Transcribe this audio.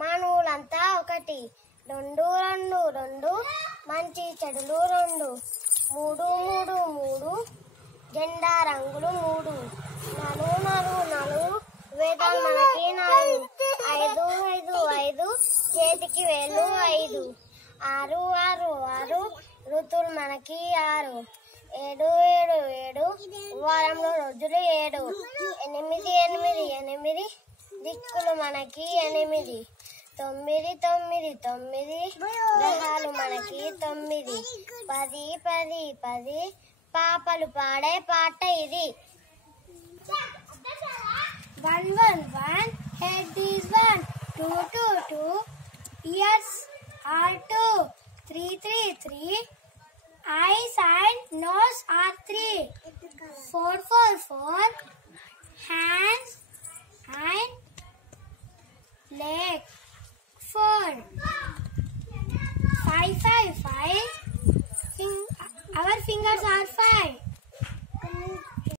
మానవులంతా ఒకటి, రెండు రెండు రెండు మంచి చెడులు రెండు, మూడు మూడు మూడు జెండా రంగులు మూడు, నలుగు నలుగు నలుగు వేదాలు మనకి నాలుగు, ఐదు ఐదు ఐదు చేతికి వేలు ఐదు, ఆరు ఆరు ఆరు ఋతువులు మనకి ఆరు, ఏడు ఏడు ఏడు వారంలో రోజులు ఏడు, ఎనిమిది ఎనిమిది ఎనిమిది దిక్కులు మనకి ఎనిమిది, తొమ్మిది తొమ్మిది తొమ్మిది గ్రహాలు మనకి తొమ్మిది, పది పది పది పాపలు పాడే పాట ఇది. 1 1 1 head is 1, 2 2 2 ears are 2, 3 3 3 eyes and nose are 3, 4 4 4 hands and legs 4, 5 5 5 our fingers are 5.